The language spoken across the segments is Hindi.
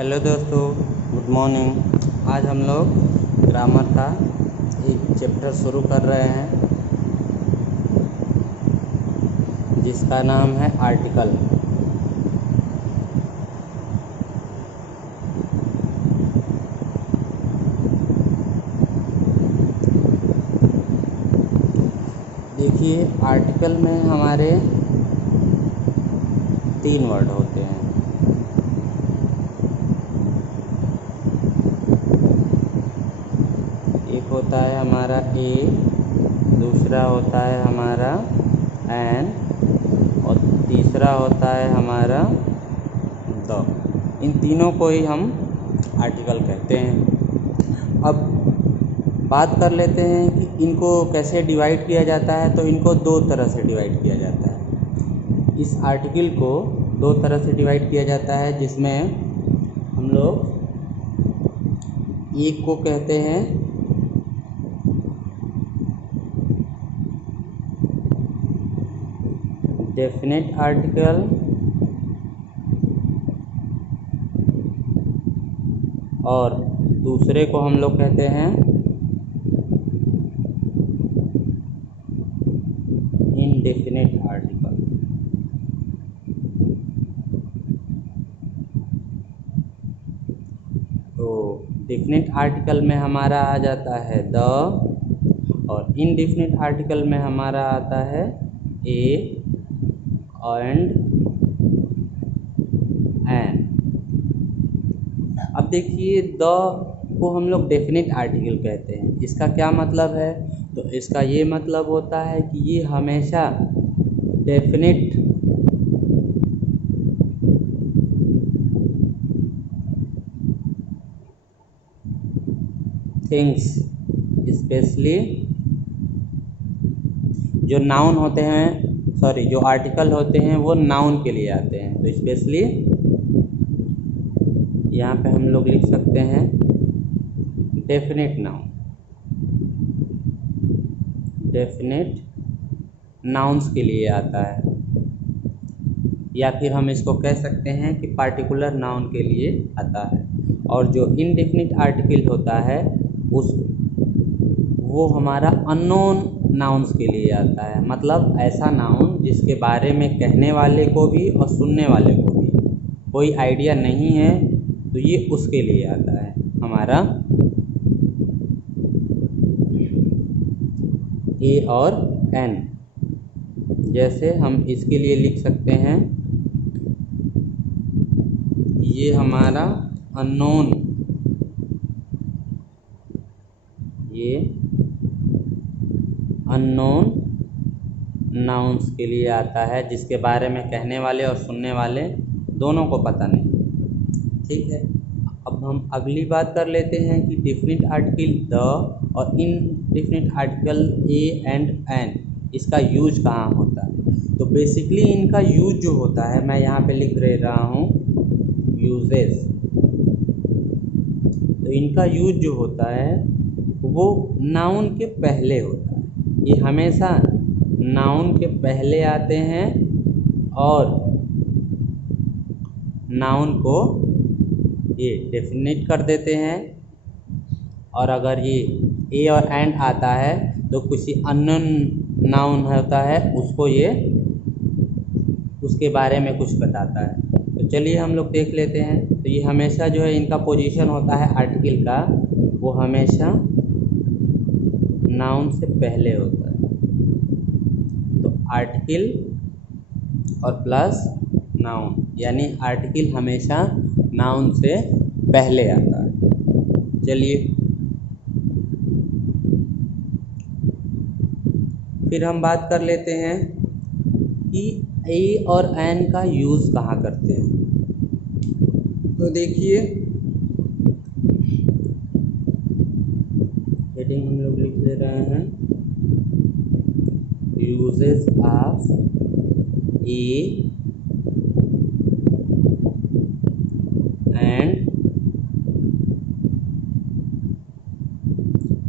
हेलो दोस्तों, गुड मॉर्निंग। आज हम लोग ग्रामर का एक चैप्टर शुरू कर रहे हैं जिसका नाम है आर्टिकल। देखिए, आर्टिकल में हमारे 3 वर्ड होते हैं। एक होता है हमारा ए, दूसरा होता है हमारा एन और तीसरा होता है हमारा द। इन तीनों को ही हम आर्टिकल कहते हैं। अब बात कर लेते हैं कि इनको कैसे डिवाइड किया जाता है। तो इनको 2 तरह से डिवाइड किया जाता है। इस आर्टिकल को 2 तरह से डिवाइड किया जाता है, जिसमें हम लोग एक को कहते हैं डेफिनेट आर्टिकल और दूसरे को हम लोग कहते हैं इनडेफिनेट आर्टिकल। तो डेफिनेट आर्टिकल में हमारा आ जाता है द और इनडेफिनेट आर्टिकल में हमारा आता है ए एंड एन। अब देखिए, द को हम लोग डेफिनेट आर्टिकल कहते हैं। इसका क्या मतलब है? तो इसका ये मतलब होता है कि ये हमेशा डेफिनेट थिंग्स, स्पेशली जो नाउन होते हैं, जो आर्टिकल होते हैं वो नाउन के लिए आते हैं। तो स्पेशली यहाँ पे हम लोग लिख सकते हैं डेफिनेट नाउन, डेफिनेट नाउन्स के लिए आता है, या फिर हम इसको कह सकते हैं कि पार्टिकुलर नाउन के लिए आता है। और जो इनडेफिनेट आर्टिकल होता है वो हमारा अननोन नाउन्स के लिए आता है। मतलब ऐसा नाउन जिसके बारे में कहने वाले को भी और सुनने वाले को भी कोई आइडिया नहीं है, तो ये उसके लिए आता है हमारा ए और एन। जैसे हम इसके लिए लिख सकते हैं, ये हमारा अननोन, ये अननोन नाउन्स के लिए आता है, जिसके बारे में कहने वाले और सुनने वाले दोनों को पता नहीं। ठीक है, अब हम अगली बात कर लेते हैं कि डेफिनेट आर्टिकल द और indefinite article A and an, इसका यूज कहाँ होता है। तो बेसिकली इनका यूज जो होता है, मैं यहाँ पे लिख रहा हूँ यूजेस। तो इनका यूज जो होता है वो नाउन के पहले होता है। ये हमेशा नाउन के पहले आते हैं और नाउन को ये डेफिनेट कर देते हैं। और अगर ये ए और एंड आता है तो किसी अननोन नाउन होता है, उसको ये उसके बारे में कुछ बताता है। तो चलिए हम लोग देख लेते हैं। तो ये हमेशा जो है इनका पोजीशन होता है आर्टिकल का, वो हमेशा नाउन से पहले होता है। तो आर्टिकल और प्लस नाउन, यानी आर्टिकल हमेशा नाउन से पहले आता है। चलिए फिर हम बात कर लेते हैं कि ए और एन का यूज़ कहाँ करते हैं। तो देखिए, हेडिंग हम लोग लिख ले रहे हैं, uses of A and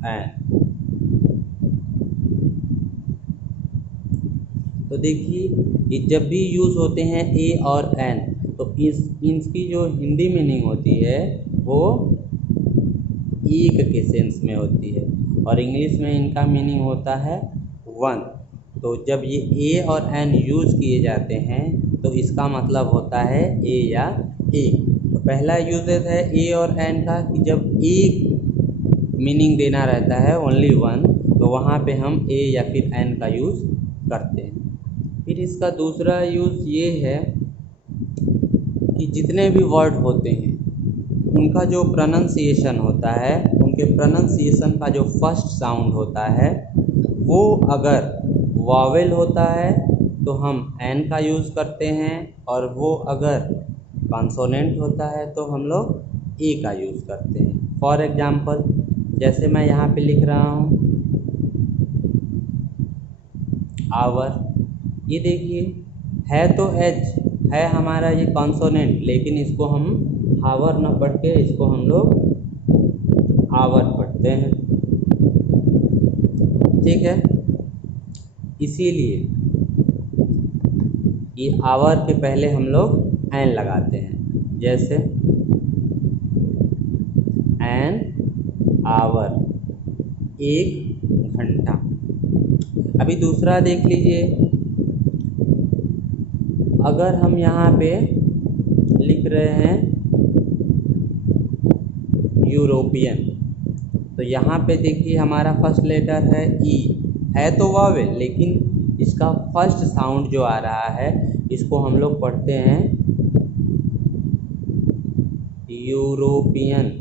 an. तो देखिए, जब भी यूज़ होते हैं ए और एन, तो इसकी जो हिंदी मीनिंग होती है वो एक के सेंस में होती है, और इंग्लिश में इनका मीनिंग होता है वन। तो जब ये ए और एन यूज़ किए जाते हैं तो इसका मतलब होता है ए या एक। तो पहला यूजेज है ए और एन का कि जब एक मीनिंग देना रहता है ओनली वन, तो वहाँ पे हम ए या फिर एन का यूज़ करते हैं। फिर इसका दूसरा यूज़ ये है कि जितने भी वर्ड होते हैं उनका जो प्रोनंसिएशन होता है, उनके प्रोनंसिएशन का जो फर्स्ट साउंड होता है वो अगर वावेल होता है तो हम एन का यूज़ करते हैं, और वो अगर कॉन्सोनेंट होता है तो हम लोग ए का यूज़ करते हैं। फॉर एग्जांपल जैसे मैं यहाँ पे लिख रहा हूँ आवर, ये देखिए है तो एच है हमारा ये कॉन्सोनेंट, लेकिन इसको हम हावर न पढ़ के इसको हम लोग आवर पढ़ते हैं, ठीक है। इसीलिए ये आवर के पहले हम लोग एन लगाते हैं, जैसे एन आवर, एक घंटा। अभी दूसरा देख लीजिए, अगर हम यहाँ पे लिख रहे हैं यूरोपियन, तो यहाँ पे देखिए हमारा फर्स्ट लेटर है ई, है तो वावेल लेकिन इसका फर्स्ट साउंड जो आ रहा है इसको हम लोग पढ़ते हैं यूरोपियन,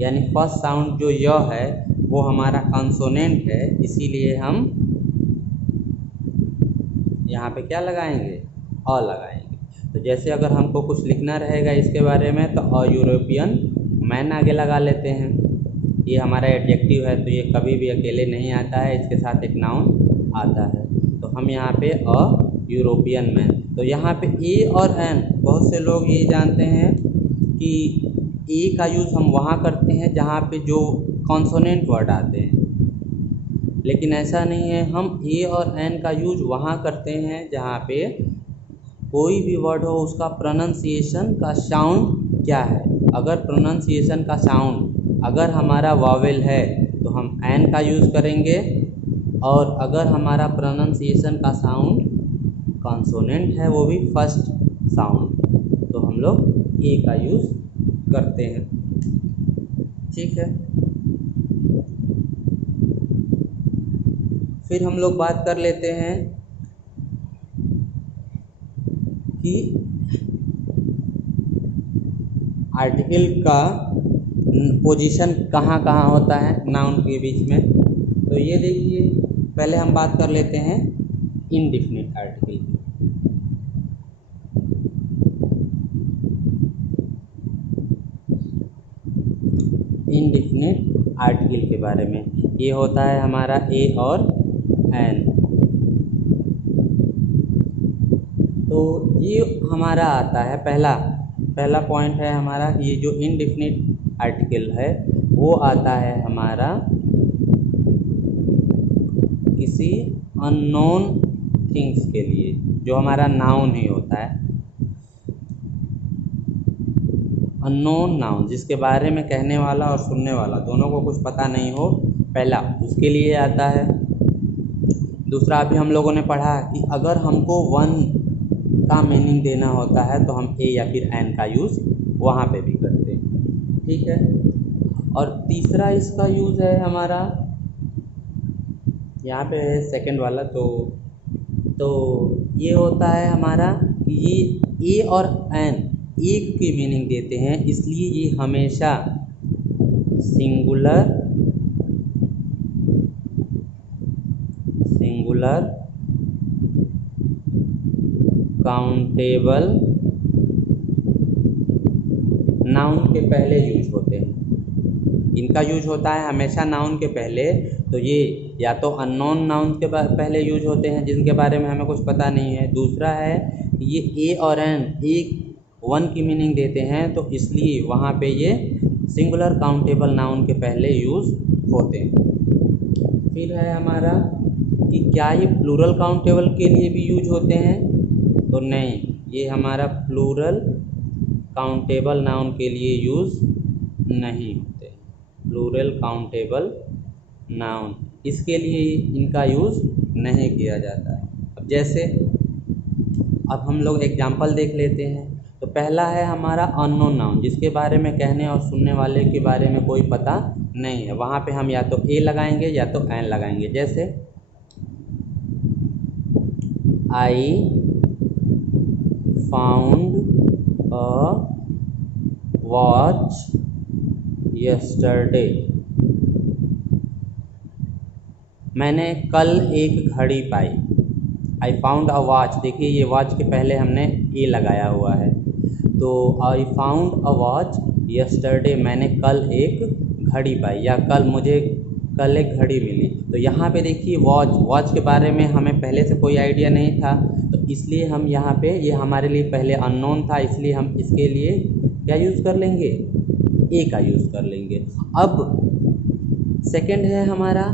यानी फर्स्ट साउंड जो य है वो हमारा कॉन्सोनेंट है, इसीलिए हम यहाँ पे क्या लगाएंगे, अ लगाएंगे। तो जैसे अगर हमको कुछ लिखना रहेगा इसके बारे में तो अ यूरोपियन मैन आगे लगा लेते हैं। ये हमारा एडजेक्टिव है तो ये कभी भी अकेले नहीं आता है, इसके साथ एक नाउन आता है। तो हम यहाँ पे अ यूरोपियन मैन, तो यहाँ पे ए और एन, बहुत से लोग ये जानते हैं कि ए का यूज़ हम वहाँ करते हैं जहाँ पे जो कॉन्सोनेंट वर्ड आते हैं, लेकिन ऐसा नहीं है। हम ए और एन का यूज वहाँ करते हैं जहाँ पे कोई भी वर्ड हो उसका प्रोनंसिएशन का साउंड क्या है। अगर प्रोनंसिएशन का साउंड अगर हमारा वावेल है तो हम एन का यूज़ करेंगे, और अगर हमारा प्रोनंसिएशन का साउंड कॉन्सोनेंट है वो भी फर्स्ट साउंड, तो हम लोग ए का यूज़ करते हैं, ठीक है। फिर हम लोग बात कर लेते हैं कि आर्टिकल का पोजीशन कहाँ कहाँ होता है नाउन के बीच में। तो ये देखिए, पहले हम बात कर लेते हैं इनडिफिनिट आर्टिकल की। इनडिफिनिट आर्टिकल के बारे में, ये होता है हमारा ए और एन। तो ये हमारा आता है पहला पॉइंट है हमारा, ये जो इनडिफिनिट आर्टिकल है वो आता है हमारा किसी अननोन थिंग्स के लिए, जो हमारा नाउन ही होता है। अननोन नाउन, जिसके बारे में कहने वाला और सुनने वाला दोनों को कुछ पता नहीं हो, पहला उसके लिए आता है। दूसरा अभी हम लोगों ने पढ़ा कि अगर हमको वन का मीनिंग देना होता है तो हम ए या फिर एन का यूज़ वहाँ पे भी करते हैं, ठीक है। और तीसरा इसका यूज़ है हमारा, यहाँ पे है सेकंड वाला, तो ये होता है हमारा कि ये ए और एन एक की मीनिंग देते हैं, इसलिए ये हमेशा सिंगुलर काउंटेबल नाउन के पहले यूज होते हैं। इनका यूज होता है हमेशा नाउन के पहले, तो ये या तो अननोन नाउन के पहले यूज होते हैं जिनके बारे में हमें कुछ पता नहीं है। दूसरा है ये ए और एन एक वन की मीनिंग देते हैं, तो इसलिए वहाँ पे ये सिंगुलर काउंटेबल नाउन के पहले यूज़ होते हैं। फिर है हमारा कि क्या ये प्लूरल काउंटेबल के लिए भी यूज होते हैं, तो नहीं, ये हमारा प्लूरल काउंटेबल नाउन के लिए यूज़ नहीं होते। प्लूरल काउंटेबल नाउन इसके लिए इनका यूज़ नहीं किया जाता है। अब जैसे अब हम लोग एग्जाम्पल देख लेते हैं। तो पहला है हमारा अननोन नाउन, जिसके बारे में कहने और सुनने वाले के बारे में कोई पता नहीं है। वहाँ पे हम या तो ए लगाएंगे या तो एन लगाएंगे। जैसे I found a watch yesterday. मैंने कल एक घड़ी पाई। आई फाउंड अ वॉच, देखिए ये वॉच के पहले हमने ए लगाया हुआ है। तो I found a watch yesterday, मैंने कल एक घड़ी पाई या मुझे कल एक घड़ी मिली। तो यहाँ पे देखिए वॉच के बारे में हमें पहले से कोई आइडिया नहीं था, तो इसलिए हम यहाँ पे ये हमारे लिए पहले अननोन था, इसलिए हम इसके लिए क्या यूज़ कर लेंगे, ए का यूज़ कर लेंगे। अब सेकंड है हमारा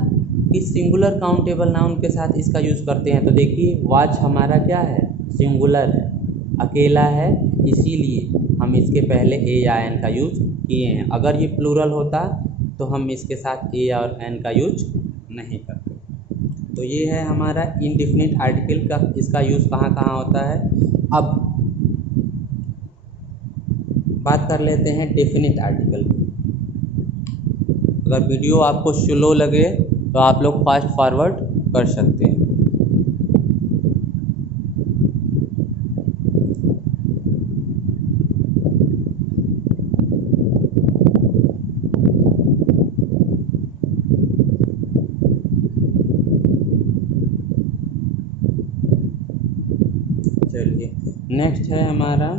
कि सिंगुलर काउंटेबल नाउन के साथ इसका यूज़ करते हैं। तो देखिए वॉच हमारा क्या है, सिंगुलर है, अकेला है, इसीलिए हम इसके पहले ए या एन का यूज किए हैं। अगर ये प्लूरल होता तो हम इसके साथ ए और एन का यूज नहीं करते। तो ये है हमारा इनडिफिनिट आर्टिकल का, इसका यूज़ कहाँ कहाँ होता है। अब बात कर लेते हैं डेफिनिट आर्टिकल। अगर वीडियो आपको स्लो लगे तो आप लोग फास्ट फॉरवर्ड कर सकते हैं। चलिए नेक्स्ट है हमारा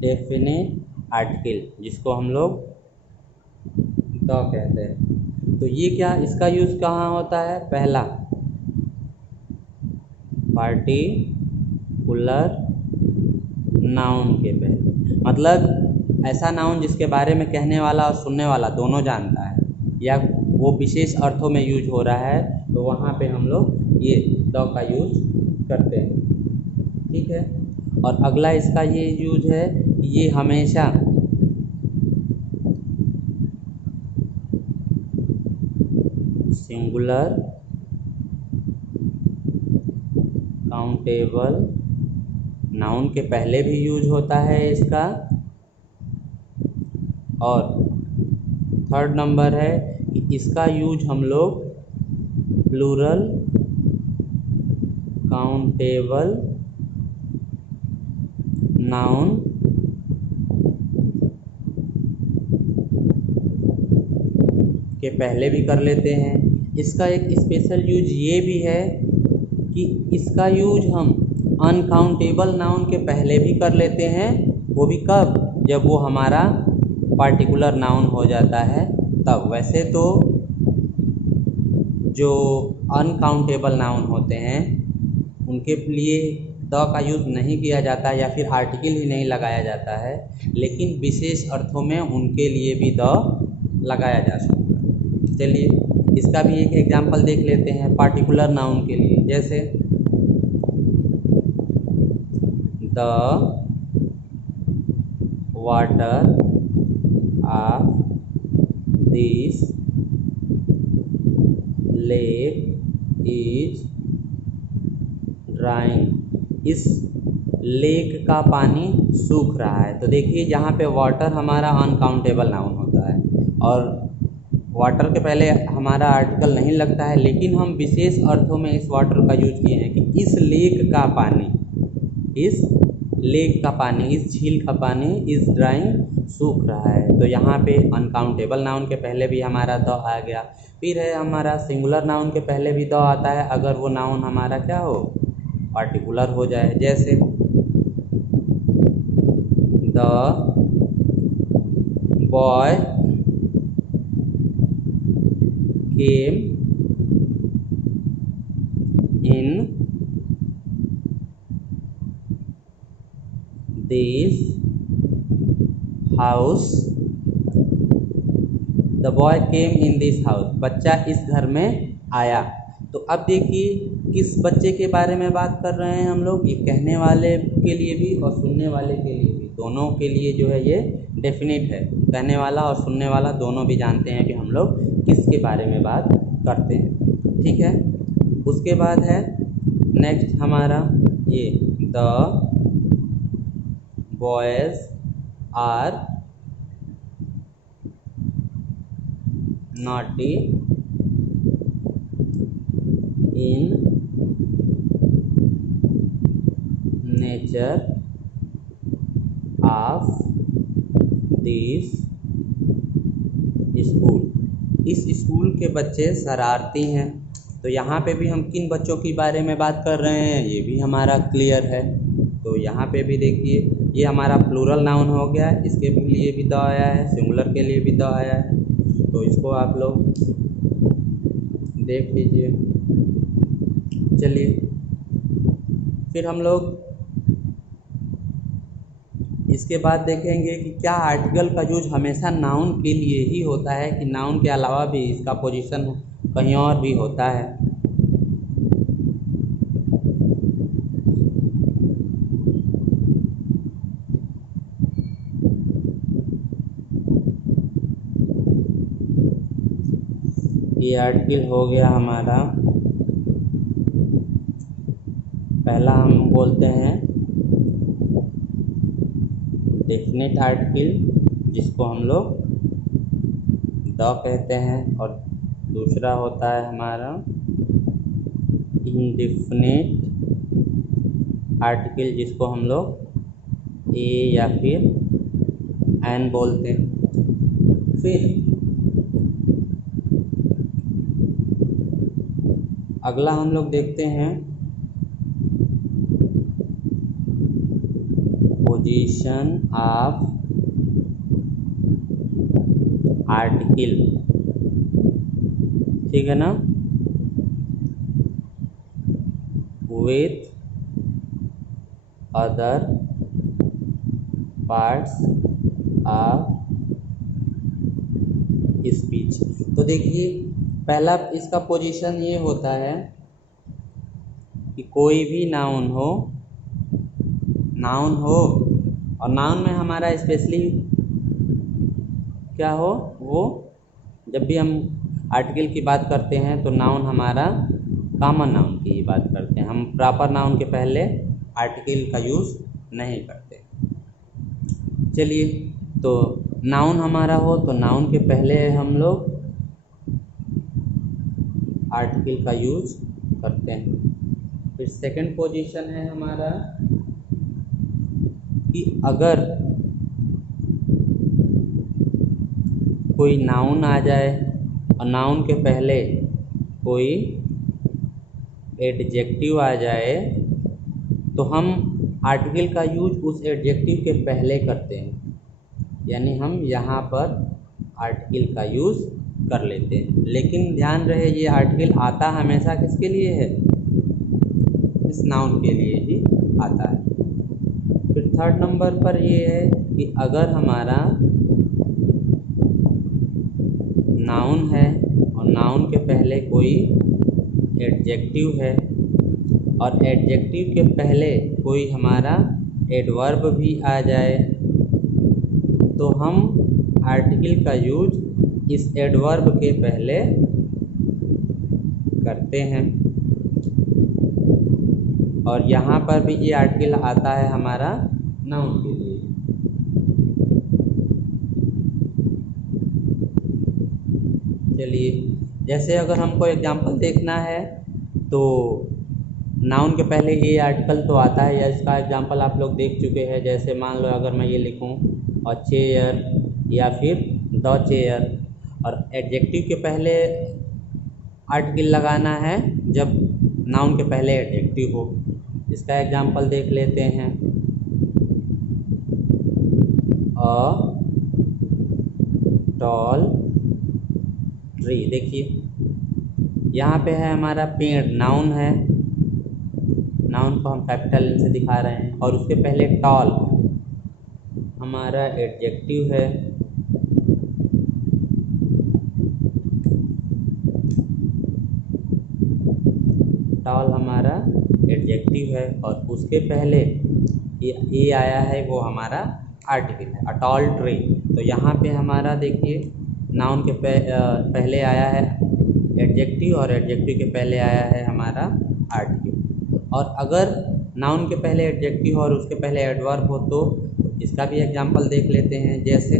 डेफिनिट आर्टिकल, जिसको हम लोग द कहते हैं। तो ये क्या, इसका यूज़ कहाँ होता है, पहला पार्टिकुलर नाउन के पहले, मतलब ऐसा नाउन जिसके बारे में कहने वाला और सुनने वाला दोनों जानता है या वो विशेष अर्थों में यूज हो रहा है, तो वहाँ पे हम लोग ये द का यूज करते हैं। ठीक है। और अगला इसका ये यूज है, ये हमेशा सिंगुलर काउंटेबल नाउन के पहले भी यूज होता है इसका। और थर्ड नंबर है कि इसका यूज हम लोग प्लूरल काउंटेबल नाउन के पहले भी कर लेते हैं। इसका एक स्पेशल यूज ये भी है कि इसका यूज हम अनकाउंटेबल नाउन के पहले भी कर लेते हैं। वो भी कब, जब वो हमारा पार्टिकुलर नाउन हो जाता है तब। वैसे तो जो अनकाउंटेबल नाउन होते हैं उनके लिए द का यूज़ नहीं किया जाता या फिर आर्टिकल ही नहीं लगाया जाता है, लेकिन विशेष अर्थों में उनके लिए भी द लगाया जा सकता है। चलिए इसका भी एक एग्जांपल देख लेते हैं पार्टिकुलर नाउन के लिए। जैसे the water of this lake is drawing. इस लेक का पानी सूख रहा है। तो देखिए यहाँ पे वाटर हमारा अनकाउंटेबल नाउन होता है और वाटर के पहले हमारा आर्टिकल नहीं लगता है, लेकिन हम विशेष अर्थों में इस वाटर का यूज किए हैं कि इस लेक का पानी, इस लेक का पानी, इस झील का पानी इस ड्राइंग सूख रहा है। तो यहाँ पे अनकाउंटेबल नाउन के पहले भी हमारा द आ गया। फिर है हमारा सिंगुलर नाउन के पहले भी द आता है अगर वो नाउन हमारा क्या हो, पार्टिकुलर हो जाए। जैसे the boy came in this house. The boy came in this house, बच्चा इस घर में आया। तो अब देखिए किस बच्चे के बारे में बात कर रहे हैं हम लोग? ये कहने वाले के लिए भी और सुनने वाले के लिए भी, दोनों के लिए जो है ये डेफिनेट है। कहने वाला और सुनने वाला दोनों भी जानते हैं कि हम लोग किसके बारे में बात करते हैं। ठीक है, उसके बाद है नेक्स्ट हमारा ये the boys are naughty in nature of this school. इस स्कूल के बच्चे शरारती हैं। तो यहाँ पे भी हम किन बच्चों के बारे में बात कर रहे हैं ये भी हमारा क्लियर है। तो यहाँ पे भी देखिए ये हमारा प्लूरल नाउन हो गया है, इसके भी लिए भी द आया है, सिंगुलर के लिए भी द आया है। तो इसको आप लोग देख लीजिए। चलिए फिर हम लोग इसके बाद देखेंगे कि क्या आर्टिकल का यूज हमेशा नाउन के लिए ही होता है कि नाउन के अलावा भी इसका पोजीशन कहीं और भी होता है। ये आर्टिकल हो गया हमारा, पहला हम बोलते हैं डेफिनेट आर्टिकल जिसको हम लोग द कहते हैं, और दूसरा होता है हमारा इंडेफिनेट आर्टिकल जिसको हम लोग ए या फिर एन बोलते हैं। फिर अगला हम लोग देखते हैं पोजीशन ऑफ आर्टिकल। ठीक है ना, with other parts of speech. तो देखिए पहला इसका पोजीशन ये होता है कि कोई भी नाउन हो और नाउन में हमारा स्पेशली क्या हो, वो जब भी हम आर्टिकल की बात करते हैं तो नाउन हमारा कॉमन नाउन की ही बात करते हैं। हम प्रॉपर नाउन के पहले आर्टिकल का यूज़ नहीं करते। चलिए तो नाउन हमारा हो तो नाउन के पहले हम लोग आर्टिकल का यूज़ करते हैं। फिर सेकंड पोजीशन है हमारा कि अगर कोई नाउन आ जाए और नाउन के पहले कोई एडजेक्टिव आ जाए तो हम आर्टिकल का यूज उस एडजेक्टिव के पहले करते हैं, यानी हम यहाँ पर आर्टिकल का यूज़ कर लेते हैं। लेकिन ध्यान रहे ये आर्टिकल आता हमेशा किसके लिए है, इस नाउन के लिए ही आता है। फिर थर्ड नंबर पर ये है कि अगर हमारा नाउन है और नाउन के पहले कोई एडजेक्टिव है और एडजेक्टिव के पहले कोई हमारा एडवर्ब भी आ जाए तो हम आर्टिकल का यूज इस एडवर्ब के पहले करते हैं। और यहाँ पर भी ये आर्टिकल आता है हमारा नाउन के लिए। चलिए जैसे अगर हमको एग्जांपल देखना है तो नाउन के पहले ये आर्टिकल तो आता है, या इसका एग्जांपल आप लोग देख चुके हैं। जैसे मान लो अगर मैं ये लिखूं अ चेयर या फिर द चेयर, और एडजेक्टिव के पहले आर्टिकल लगाना है जब नाउन के पहले एडजेक्टिव हो। इसका एग्जांपल देख लेते हैं, अ टॉल ट्री। देखिए यहाँ पे है हमारा पेड़, नाउन है, नाउन को हम कैपिटल एन से दिखा रहे हैं, और उसके पहले टॉल हमारा एडजेक्टिव है। टॉल हमारा एडजेक्टिव है और उसके पहले ए आया है वो हमारा आर्टिकल है, अ टॉल ट्री। तो यहाँ पे हमारा देखिए नाउन के पहले आया है एडजेक्टिव और एडजेक्टिव के पहले आया है हमारा आर्टिकल। और अगर नाउन के पहले एडजेक्टिव और उसके पहले एडवर्ब हो तो इसका भी एग्जांपल देख लेते हैं। जैसे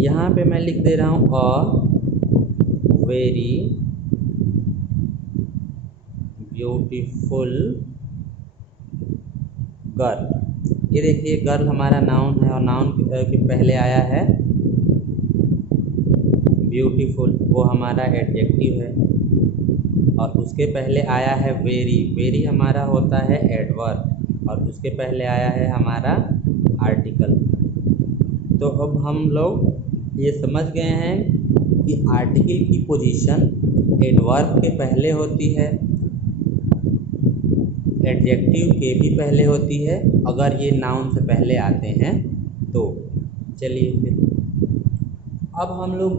यहाँ पे मैं लिख दे रहा हूँ अ वेरी ब्यूटीफुल गर्ल। ये देखिए गर्ल हमारा नाउन है और नाउन के पहले आया है ब्यूटीफुल, वो हमारा एडजेक्टिव है और उसके पहले आया है वेरी। वेरी हमारा होता है एडवर्ब और उसके पहले आया है हमारा आर्टिकल। तो अब हम लोग ये समझ गए हैं कि आर्टिकल की पोजीशन एडवर्ब के पहले होती है, एडजेक्टिव के भी पहले होती है अगर ये नाउन से पहले आते हैं तो। चलिए फिर अब हम लोग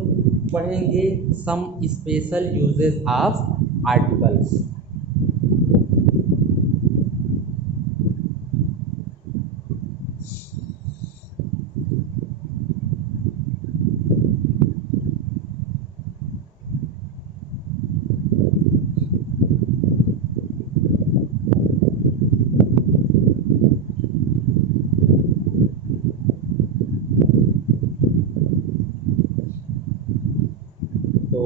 पढ़ेंगे some special uses of articles. तो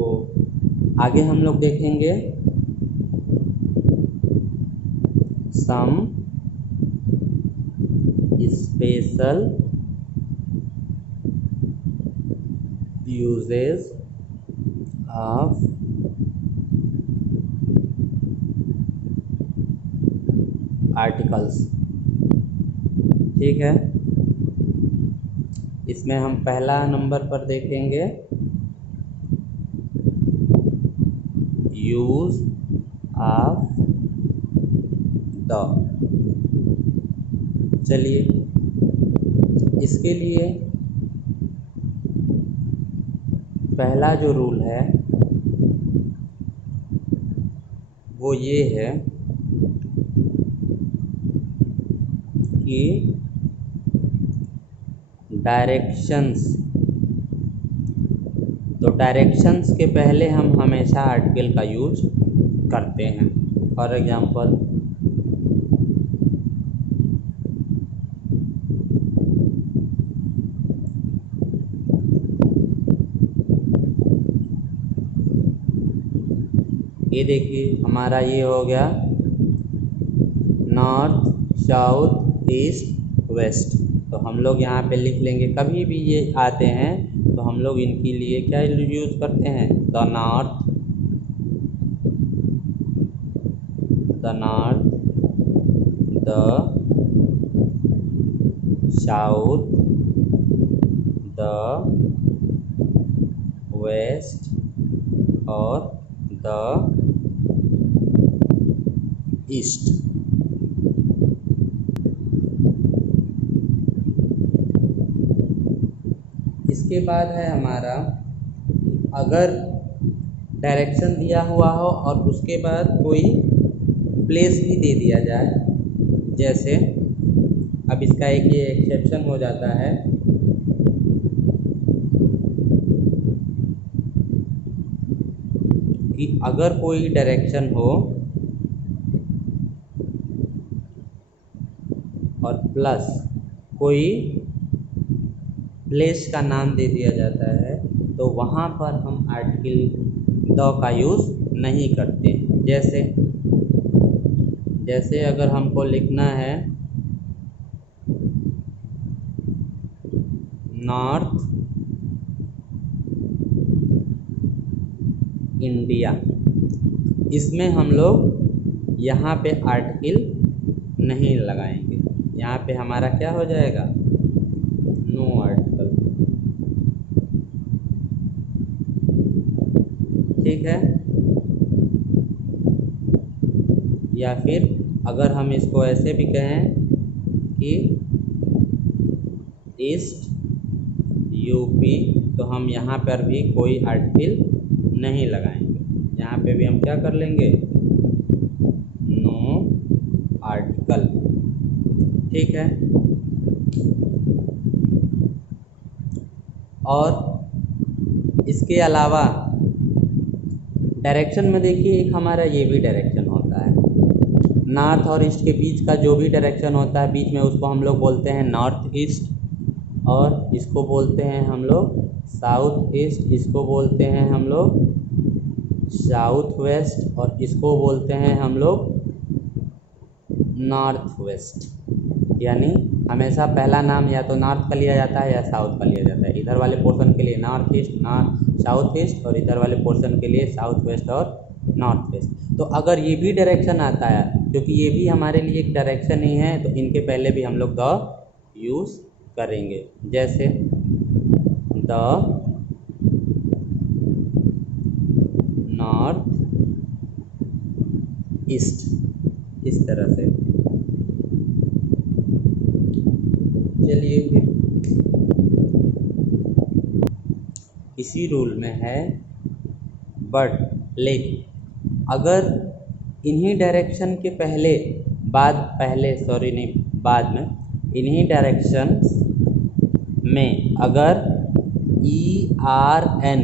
आगे हम लोग देखेंगे some special uses of articles. ठीक है, इसमें हम पहला नंबर पर देखेंगे यूज ऑफ द। चलिए इसके लिए पहला जो रूल है वो ये है कि डायरेक्शंस, तो डायरेक्शंस के पहले हम हमेशा आर्टिकल का यूज करते हैं। फॉर एग्जांपल ये देखिए हमारा ये हो गया नॉर्थ, साउथ, ईस्ट, वेस्ट। तो हम लोग यहाँ पे लिख लेंगे, कभी भी ये आते हैं तो हम लोग इनके लिए क्या यूज़ करते हैं, the north, the north, the south, the west और द ईस्ट। इसके बाद है हमारा अगर डायरेक्शन दिया हुआ हो और उसके बाद कोई प्लेस भी दे दिया जाए, जैसे अब इसका एक ये एक्सेप्शन हो जाता है कि अगर कोई डायरेक्शन हो और प्लस कोई प्लेस का नाम दे दिया जाता है तो वहाँ पर हम आर्टिकल द का यूज़ नहीं करते। जैसे अगर हमको लिखना है नॉर्थ इंडिया, इसमें हम लोग यहाँ पे आर्टिकल नहीं लगाएंगे, यहाँ पे हमारा क्या हो जाएगा, नो आर्टिकल। ठीक है, या फिर अगर हम इसको ऐसे भी कहें कि ईस्ट यूपी, तो हम यहाँ पर भी कोई आर्टिकल नहीं लगाएंगे। यहाँ पे भी हम क्या कर लेंगे, नो आर्टिकल। ठीक है। और इसके अलावा डायरेक्शन में देखिए, एक हमारा ये भी डायरेक्शन होता है, नॉर्थ और ईस्ट के बीच का जो भी डायरेक्शन होता है बीच में, उसको हम लोग बोलते हैं नॉर्थ ईस्ट, और इसको बोलते हैं हम लोग साउथ ईस्ट, इसको बोलते हैं हम लोग साउथ वेस्ट, और इसको बोलते हैं हम लोग नॉर्थ वेस्ट। यानी हमेशा पहला नाम या तो नॉर्थ का लिया जाता है या साउथ का लिया जाता है। इधर वाले पोर्शन के लिए नॉर्थ ईस्ट, साउथ ईस्ट, और इधर वाले पोर्शन के लिए साउथ वेस्ट और नॉर्थ वेस्ट। तो अगर ये भी डायरेक्शन आता है, क्योंकि ये भी हमारे लिए एक डायरेक्शन ही है, तो इनके पहले भी हम लोग द यूज़ करेंगे। जैसे द नॉर्थ ईस्ट, इस तरह से। चलिए फिर इसी रूल में है, बट लेकिन अगर इन्हीं डायरेक्शन के बाद में इन्हीं डायरेक्शंस में अगर ERN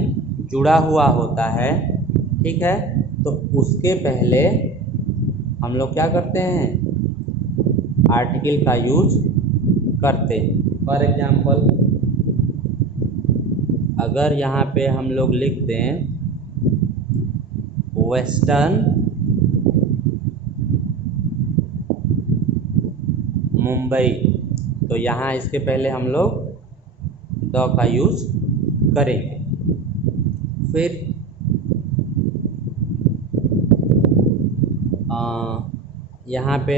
जुड़ा हुआ होता है, ठीक है, तो उसके पहले हम लोग क्या करते हैं, आर्टिकल का यूज करते हैं। फॉर एग्जाम्पल, अगर यहाँ पे हम लोग लिख दें वेस्टर्न मुंबई, तो यहाँ इसके पहले हम लोग द का यूज करेंगे। फिर यहाँ पे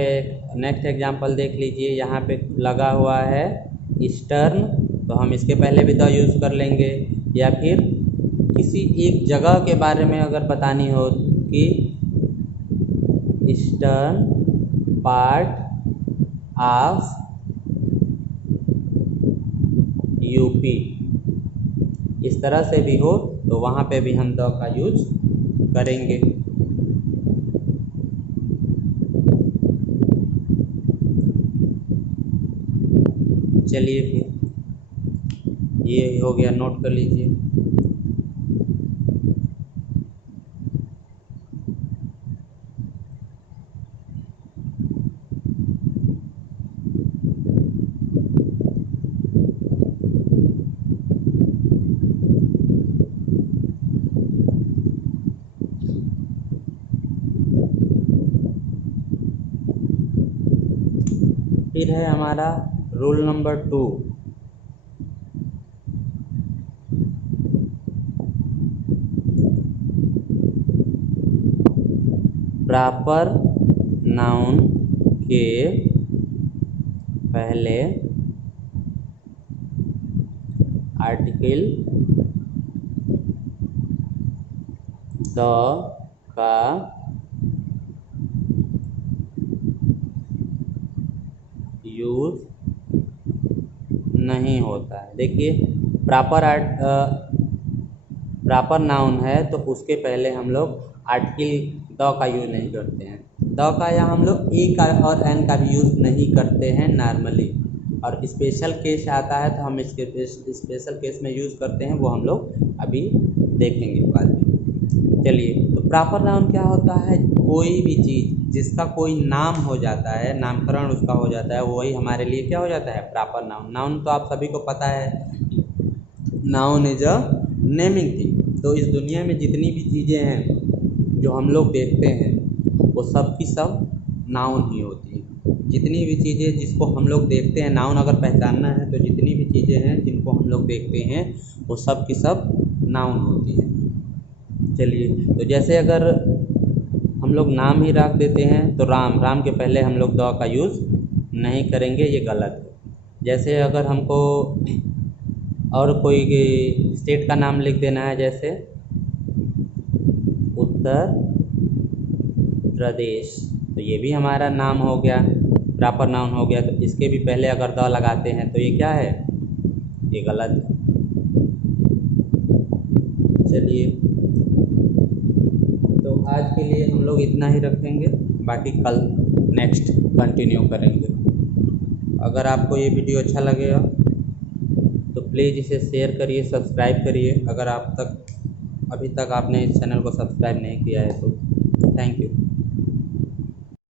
नेक्स्ट एग्जांपल देख लीजिए, यहाँ पे लगा हुआ है ईस्टर्न, तो हम इसके पहले भी द यूज़ कर लेंगे। या फिर किसी एक जगह के बारे में अगर बतानी हो कि ईस्टर्न पार्ट ऑफ यूपी, इस तरह से भी हो, तो वहाँ पे भी हम द का यूज करेंगे। चलिए फिर ये हो गया, नोट कर लीजिए। फिर है हमारा रूल नंबर 2, प्रॉपर नाउन के पहले आर्टिकल द का यूज नहीं होता है। देखिए, प्रॉपर नाउन है तो उसके पहले हम लोग आर्टिकल द का यूज़ नहीं करते हैं। द का या हम लोग ए का और एन का भी यूज़ नहीं करते हैं नॉर्मली। और स्पेशल केस आता है तो हम इसके स्पेशल केस में यूज़ करते हैं, वो हम लोग अभी देखेंगे बाद में। चलिए, तो प्रॉपर नाउन क्या होता है, कोई भी चीज़ जिसका कोई नाम हो जाता है, नामकरण उसका हो जाता है, वही हमारे लिए क्या हो जाता है, प्रॉपर नाउन। नाउन तो आप सभी को पता है, noun is a naming thing. तो इस दुनिया में जितनी भी चीज़ें हैं जो हम लोग देखते हैं, वो सब की सब नाउन ही होती है। जितनी भी चीज़ें जिसको हम लोग देखते हैं, नाउन अगर पहचानना है तो जितनी भी चीज़ें हैं जिनको हम लोग देखते हैं, वो सब की सब नाउन होती है। चलिए, तो जैसे अगर हम लोग नाम ही रख देते हैं तो राम के पहले हम लोग द का यूज़ नहीं करेंगे, ये गलत है। जैसे अगर हमको और कोई स्टेट का नाम लिख देना है, जैसे उत्तर प्रदेश, तो ये भी हमारा नाम हो गया, प्रॉपर नाउन हो गया। तो इसके भी पहले अगर द लगाते हैं तो ये क्या है, ये गलत है। चलिए, तो आज के लिए हम लोग इतना ही रखेंगे, बाकी कल नेक्स्ट कंटिन्यू करेंगे। अगर आपको ये वीडियो अच्छा लगेगा तो प्लीज़ इसे शेयर करिए, सब्सक्राइब करिए अगर अभी तक आपने इस चैनल को सब्सक्राइब नहीं किया है तो। Thank you.